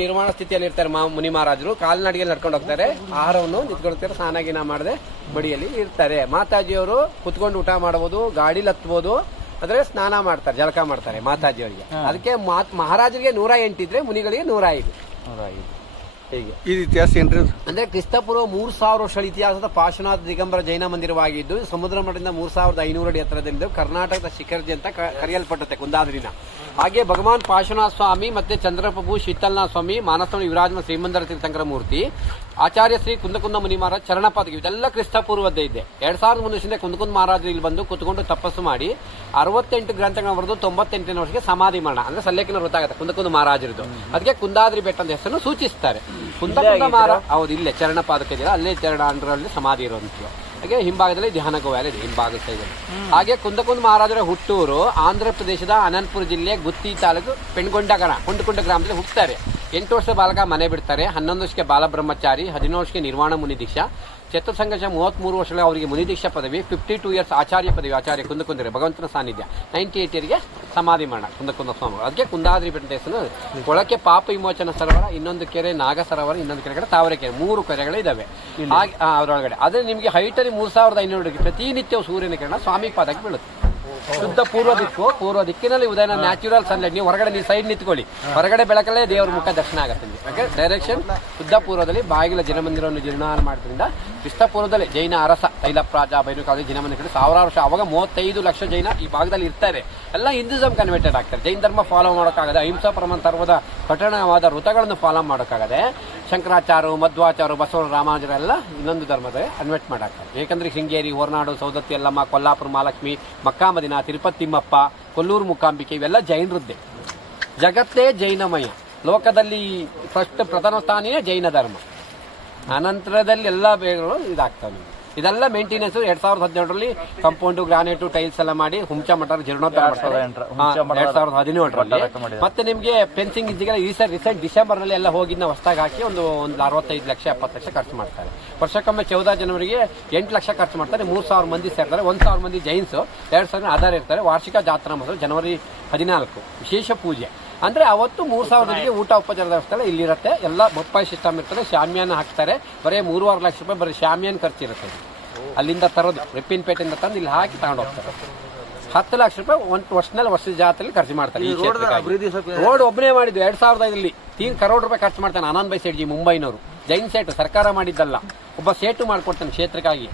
ನಿರ್ಮಾಣ ಸ್ಥಿತಿಯಲ್ಲಿ ಇರ್ತಾರೆ ಮಾ ಮುನಿ ಮಹಾರಾಜರು. ಕಾಲ್ನಡಿಗೆ ನಡ್ಕೊಂಡು ಹೋಗ್ತಾರೆ. ಆಹಾರವನ್ನು ನಿಂತ್ಕೊಳ್ತಾರೆ ಸ್ನಾನ ಗಿನ ಮಾಡದೆ ಬಡಿಯಲ್ಲಿ ಇರ್ತಾರೆ. ಮಾತಾಜಿಯವರು ಕುತ್ಕೊಂಡು ಊಟ ಮಾಡಬಹುದು ಗಾಡಿಲಿ ಹತ್ಬೋದು ಅಂದ್ರೆ ಸ್ನಾನ ಮಾಡ್ತಾರೆ ಜಳಕ ಮಾಡ್ತಾರೆ ಮಾತಾಜಿಯವರಿಗೆ. ಅದಕ್ಕೆ ಮಾತ್ ಮಹಾರಾಜರಿಗೆ ನೂರ ಎಂಟಿದ್ರೆ ಮುನಿಗಳಿಗೆ ನೂರ ಐದು. ಹೀಗೆ. ಇದು ಇತಿಹಾಸ ಏನ್ರಿ? ಅಂದ್ರೆ ಕ್ರಿಸ್ತಪೂರ್ವ ಮೂರ್ ಸಾವಿರ ವರ್ಷಗಳ ಇತಿಹಾಸದ ಪಾರ್ಶ್ವನಾಥ ದಿಗಂಬರ ಜೈನ ಮಂದಿರವಾಗಿದ್ದು ಸಮುದ್ರ ಮಠದಿಂದ ಮೂರ್ ಸಾವಿರದ ಐನೂರು ಅಡಿ ಎತ್ತರದಿಂದ ಕರ್ನಾಟಕದ ಶಿಖರ್ಜಿ ಅಂತ ಕರೆಯಲ್ಪಟ್ಟತೆ ಕುಂದಾದ್ರಿನ. ಹಾಗೆ ಭಗವಾನ್ ಪಾರ್ಶ್ವನಾಥ ಸ್ವಾಮಿ ಮತ್ತೆ ಚಂದ್ರಪ್ರಭು ಶೀತಲ್ನಾಥ ಸ್ವಾಮಿ ಮಾನಸ್ವಾಮಿ ವಿರಾಜಮ ಶ್ರೀಮಂದರ ತೀರ್ಥಂಕರ ಮೂರ್ತಿ ಆಚಾರ್ಯ ಶ್ರೀ ಕುಂದಕುಂದ ಮುನಿ ಮಹಾರಾಜ್ ಚರಣಪಾದಕ ಇದೆಲ್ಲ ಕ್ರಿಸ್ತಪೂರ್ವದ್ದೇ ಇದೆ. ಎರಡ್ ಸಾವಿರದ ಮೂರು ವರ್ಷದಿಂದ ಕುಂದಕುಂದ ಮಹಾರಾಜರು ಇಲ್ಲಿ ಬಂದು ಕುತ್ಕೊಂಡು ತಪಸ್ಸು ಮಾಡಿ ಅರವತ್ತೆಂಟು ಗ್ರಂಥಗಳನ್ನ ಬರೆದು ತೊಂಬತ್ತೆಂಟನೇ ವರ್ಷಕ್ಕೆ ಸಮಾಧಿ ಮರಣ ಅಂದ್ರೆ ಸಲ್ಲೇಖನ ಗೊತ್ತಾಗುತ್ತೆ ಕುಂದಕುಂದ ಮಹಾರಾಜರದು ಅದಕ್ಕೆ ಕುಂದಾದ್ರಿ ಬೆಟ್ಟ ಅಂತ ಹೆಸರನ್ನು ಸೂಚಿಸ್ತಾರೆ. ಕುಂದಕುಂದ ಮಹಾರಾಜ್ ಹೌದು ಇಲ್ಲೇ ಚರಣ ಪಾದಕ ಇದೆಯಲ್ಲ ಅಲ್ಲೇ ಚರಣ ಅಂಡ್ರಲ್ಲಿ ಸಮಾಧಿ ಇರುವಂಥದ್ದು. ಹಾಗೆ ಹಿಂಭಾಗದಲ್ಲಿ ಧ್ಯಾನ ಗೋವಾಲ ಇದೆ ಹಿಂಭಾಗ ಸೈಡಲ್ಲಿ ಹಾಗೆ ಕುಂದಕುಂದ ಮಹಾರಾಜರ ಹುಟ್ಟೂರು ಆಂಧ್ರ ಪ್ರದೇಶದ ಅನಂತಪುರ ಜಿಲ್ಲೆ ಗುತ್ತಿ ತಾಲೂಕು ಪೆಣ್ಗೊಂಡಗಣ ಕುಂಡಕುಂಡ ಗ್ರಾಮದಲ್ಲಿ ಹುಟ್ಟುತ್ತಾರೆ ಎಂಟು ವರ್ಷ ಬಾಲಕ ಮನೆ ಬಿಡ್ತಾರೆ ಹನ್ನೊಂದು ವರ್ಷಕ್ಕೆ ಬಾಲಬ್ರಹ್ಮಚಾರಿ ಹದಿನೇಳು ವರ್ಷಕ್ಕೆ ನಿರ್ವಾಣ ಮುನಿ ದೀಕ್ಷಾ ಚತುರ್ಸಂಘರ್ಷ ಮೂವತ್ಮೂರು ವರ್ಷಗಳ ಅವರಿಗೆ ಮುನಿ ದೀಕ್ಷಾ ಪದವಿ ಫಿಫ್ಟಿ ಟೂ ಇಯರ್ಸ್ ಆಚಾರ್ಯ ಪದವಿ ಆಚಾರ್ಯ ಕುಂದಕುಂದರೆ ಭಗವಂತನ ಸಾನ್ನಿಧ್ಯ ನೈಂಟಿ ಏಟ್ ಇಯರ್ಗೆ ಸಮಾಧಿ ಮರಣ ಕುಂದಕುಂದ ಸ್ವಾಮಿ ಅದಕ್ಕೆ ಕುಂದಾದ್ರಿ ಬೆಟ್ಟ ಹೆಸರು ಕೊಳಕ್ಕೆ ಪಾಪ ವಿಮೋಚನ ಸರೋವರ ಇನ್ನೊಂದು ಕೆರೆ ನಾಗ ಸರೋವರ ಇನ್ನೊಂದು ಕೆರೆ ಕಡೆ ತಾವರೆ ಕೆರೆ ಮೂರು ಕೆರೆಗಳು ಇದಾವೆ. ಹಾಗೆ ಅದರೊಳಗಡೆ. ಆದರೆ ನಿಮಗೆ ಹೈಟಲ್ಲಿ ಮೂರು ಸಾವಿರದ ಐನೂರು ಪ್ರತಿನಿತ್ಯ ಸೂರ್ಯನ ಕಿರಣ ಸ್ವಾಮಿ ಪಾದಕ್ಕೆ ಬೀಳುತ್ತೆ. ಶುದ್ಧ ಪೂರ್ವ ದಿಕ್ಕು, ಪೂರ್ವ ದಿಕ್ಕಿನಲ್ಲಿ ಉದಯನ ನ್ಯಾಚುರಲ್ ಸನ್ಲೈಟ್ ನೀವು ಹೊರಗಡೆ, ನೀವು ಸೈಡ್ ನಿಂತ್ಕೊಳ್ಳಿ. ಹೊರಗಡೆ ಬೆಳಕಲ್ಲೇ ದೇವರ ಮುಖ ದರ್ಶನ ಆಗುತ್ತೆ ಓಕೆ ಡೈರೆಕ್ಷನ್ ಶುದ್ಧ ಪೂರ್ವದಲ್ಲಿ ಬಾಗಿಲ ಜನಮಂದಿರವನ್ನು ಜೀರ್ಣಾನ ಮಾಡೋದ್ರಿಂದ ಕ್ರಿಸ್ತ ಪೂರ್ವದಲ್ಲಿ ಜೈನ ಅರಸ ತೈಲಪ್ರಾಜ ಬೈನುಕಾಲಿ ಜನಮಂದಿರ ಸಾವಿರಾರು ವರ್ಷ, ಅವಾಗ ಮೂವತ್ತೈದು ಲಕ್ಷ ಜೈನ ಈ ಭಾಗದಲ್ಲಿ ಇರ್ತಾರೆ. ಎಲ್ಲ ಹಿಂದೂಸಮ್ ಕನ್ವರ್ಟೆಡ್ ಆಗ್ತಾರೆ. ಜೈನ ಧರ್ಮ ಫಾಲೋ ಮಾಡೋಕ್ಕಾಗದ ಅಹಿಂಸಾ ಪರಮ ತರ್ವದ ಕಠಿಣವಾದ ವೃತಗಳನ್ನು ಫಾಲೋ ಮಾಡೋಕ್ಕಾಗದೆ ಶಂಕರಾಚಾರ್ಯ ಮಧ್ವಾಚಾರ್ಯ ಬಸವರ ರಾಮಾನುಜರ ಎಲ್ಲ ಇನ್ನೊಂದು ಧರ್ಮದ ಅನ್ವೆಟ್ ಮಾಡಾಕ್ತಾರೆ. ಏಕೆಂದ್ರೆ ಶೃಂಗೇರಿ, ಹೊರನಾಡು, ಸೌದತ್ತಿ ಅಲ್ಲಮ್ಮ ಕೊಲ್ಲಾಪುರ ಮಹಾಲಕ್ಷ್ಮಿ ಮಕ್ಕಾಮದಿನ ತಿರುಪತಿ ತಿಮ್ಮಪ್ಪ ಕೊಲ್ಲೂರು ಮುಕಾಂಬಿಕೆ ಇವೆಲ್ಲ ಜೈನರದ್ದೇ ಜಗತ್ತೇ ಜೈನಮಯ. ಲೋಕದಲ್ಲಿ ಫಸ್ಟ್ ಪ್ರಥಮ ಸ್ಥಾನೀಯ ಜೈನ ಧರ್ಮ. ಅನಂತರದಲ್ಲಿ ಎಲ್ಲ ಬೇಗಗಳು ಇದಾಗ್ತವೆ. ಇದೆಲ್ಲ ಮೇಂಟೆನೆನ್ಸ್ ಎರಡ್ ಸಾವಿರದ ಹದಿನೇಳರಲ್ಲಿ ಕಂಪೌಂಡ್ ಗ್ರಾನೈಟ್ ಟೈಲ್ಸ್ ಎಲ್ಲ ಮಾಡಿ ಹುಂಚ ಮಠ ಜೀರ್ಣೋದ್ಧಾರ ಮಾಡ್ತಾರೆ ಎರಡ್ ಸಾವಿರದ ಹದಿನೇಳರಲ್ಲಿ. ಮತ್ತೆ ನಿಮಗೆ ಫೆನ್ಸಿಂಗ್ ಇಂಜಿಗೆಲ್ಲ ಈ ಸರ್ ರೀಸೆಂಟ್ ಡಿಸೆಂಬರ್ನಲ್ಲಿ ಎಲ್ಲ ಹೋಗಿ ನಾವು ಹೊಸದಾಗಿ ಹಾಕಿ ಒಂದು ಒಂದು ಅರವತ್ತೈದು ಲಕ್ಷ ಎಪ್ಪತ್ತು ಲಕ್ಷ ಖರ್ಚು ಮಾಡ್ತಾರೆ. ವರ್ಷಕ್ಕೊಮ್ಮೆ ಚೌದ ಜನವರಿಗೆ ಎಂಟು ಲಕ್ಷ ಖರ್ಚು ಮಾಡ್ತಾರೆ. ಮೂರ್ ಸಾವಿರ ಮಂದಿ ಸೇರ್ತಾರೆ. ಒಂದ್ ಸಾವಿರ ಮಂದಿ ಜೈನ್ಸ್. ಎರಡ್ ಸಾವಿರ ಆಧಾರ ಇರ್ತಾರೆ. ವಾರ್ಷಿಕ ಜಾತ್ರಾ ಮಹೋತ್ಸವ ಜನವರಿ ಹದಿನಾಲ್ಕು. ವಿಶೇಷ ಪೂಜೆ. ಅಂದ್ರೆ ಅವತ್ತು ಮೂರ್ ಸಾವಿರ ಜನರಿಗೆ ಊಟ ಉಪಚಾರದ ವ್ಯವಸ್ಥೆ ಇಲ್ಲಿರುತ್ತೆ. ಎಲ್ಲ ಬೊಪ್ಪಾಯಿ ಸಿಸ್ಟಮ್ ಇರ್ತದೆ. ಶಾಮಿಯಾನ ಹಾಕ್ತಾರೆ. ಬರೀ ಮೂರುವರೆ ಲಕ್ಷ ರೂಪಾಯಿ ಬರೀ ಶಾಮಿಯಾನ್ ಖರ್ಚಿರುತ್ತೆ. ಅಲ್ಲಿಂದ ತರೋದು. ರಿಪ್ಪಿನಪೇಟೆಯಿಂದ ತಂದು ಇಲ್ಲಿ ಹಾಕಿ ತಗೊಂಡು ಹೋಗ್ತಾರೆ. ಹತ್ತು ಲಕ್ಷ ರೂಪಾಯಿ ಒಂದು ವರ್ಷದಲ್ಲಿ ವರ್ಷದ ಜಾತ್ರೆಯಲ್ಲಿ ಖರ್ಚು ಮಾಡ್ತಾರೆ. ರೋಡ್ ಒಬ್ಬನೇ ಮಾಡಿದ್ದು ಎರಡ್ ಸಾವಿರದ ಐದರಲ್ಲಿ. ತೀನ್ ಕರೋಡ್ ರೂಪಾಯಿ ಖರ್ಚು ಮಾಡ್ತಾನೆ ಆನಂದ್ ಬೈ ಸೇಠ್ಜಿ ಮುಂಬೈನವರು. ಜೈನ್ ಸೇಟ್ ಸರ್ಕಾರ ಮಾಡಿದ್ದಲ್ಲ. ಒಬ್ಬ ಸೇಟು ಮಾಡ್ಕೊಡ್ತಾನೆ ಕ್ಷೇತ್ರಕ್ಕಾಗಿ.